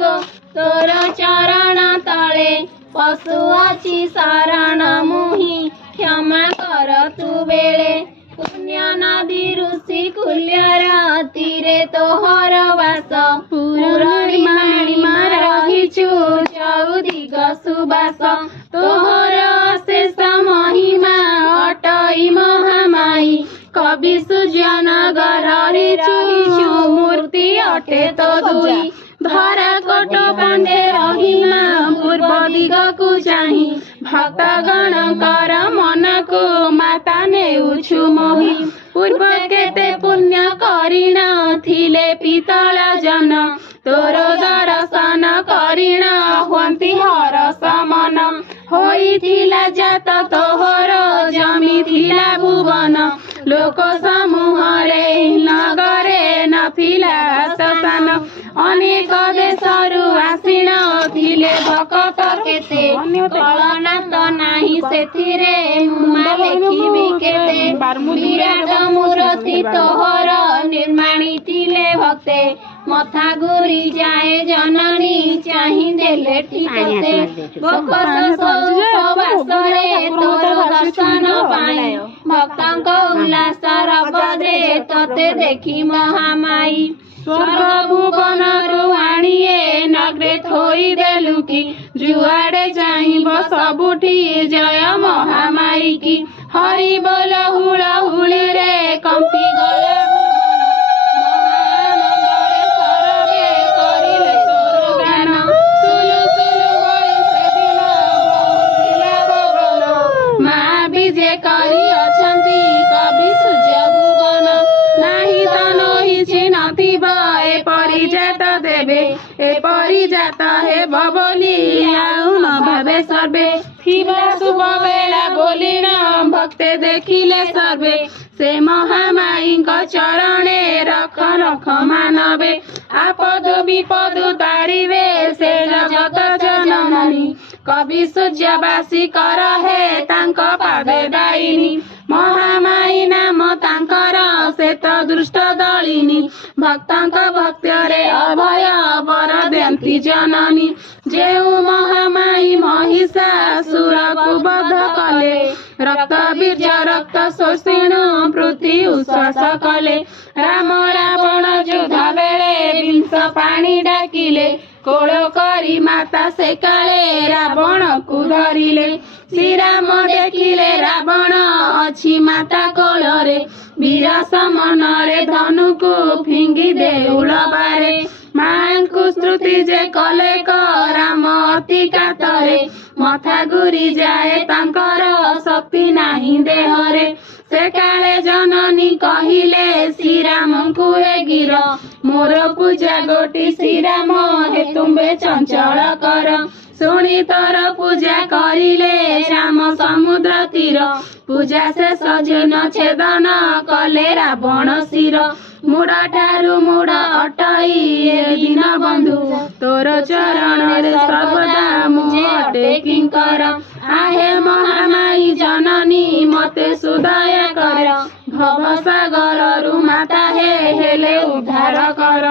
गो तोर चरण तले पशु अच्छी शरण मुहि क्षमा कर तू बेले पुण्य नदी ऋषि कुल्यर तीरे तोहर वास पूर्णिमा रहिछु चौदिग सुबास तोहर शेष महिमा अटई महामाई कवि सूर्य नगर रहिछु मूर्ति अटे तो दुई धरा कोट बांधे रहिमा पूर्व दिग को चाही भक्तगण कर मन को माता नेउछु मोहि पूर्व केते पुण्य करिण थिले पितल जन तोर दर्शन करिण हुंती हरस मन होइथिला जात तोहर जमी थिला भुवन लोक समूह रे नगरे नथिला ससान अनेक देशरू आसीण थिले भक्त केते कळना तो नाही सेथिरे मुमा लेखिबी केते विराट मूर्ति तोहर निर्माणी थिले भक्ते मथा गुरी जाए जननी चाही देले ठीकते भक्त उपवासरे तोर दर्शन पाई भक्तंक उल्लास रबदे तते देखी महामाई स्वर्ग भुवन रुआणीए नगरे थोई देलु की जुआड़े चाहिब सबुठी जय महामाई की हरि बोल हुला हुली रे कंपी गला परिजात हे बोली आउ न भावे सर्वे थिबा शुभ बेला बोलिण भक्ते देखिले सर्वे से महामाई चरणे रख रख मानवे आपद विपद तारिवे से जगत जननी कवि सूर्यवासी कर हे तांक पादे दायिनी महामाई नाम तांकर से तो दृष्ट दलिनी भक्तंक भक्तरे अभय वर देंती जननी जेउ महामाई महिषासुर को बध कले रक्त बीज रक्त शोषिण पृथ्वी उश्वास कले राम रावण युद्ध बेले विंश पानी डाकिले कोल करी माता से काले रावण को धरिले श्रीराम देखिले रावण अच्छी माता कोलरे वीर समन रे धनु को फिंगी दे उड़बारे मां को स्तुति जे कले राम अति कातरे मथा गुरी जाए तांकर शक्ति नाही देहरे से काले जननी कहिले श्रीराम को हे गिर मोर पूजा गोटी श्रीराम हे तुम्बे चंचल कर शुणी तोर पूजा करिले श्याम समुद्र तीर पूजा से सजन छेदन कले रावण शिर मुड़ ठारू मुड़ अटई ए दिन बंधु तोर चरण रे सर्वदा मुझे किंकर आहे महामाई जननी मते सुदय कर भव सागर रु माता हे हेले उद्धार कर।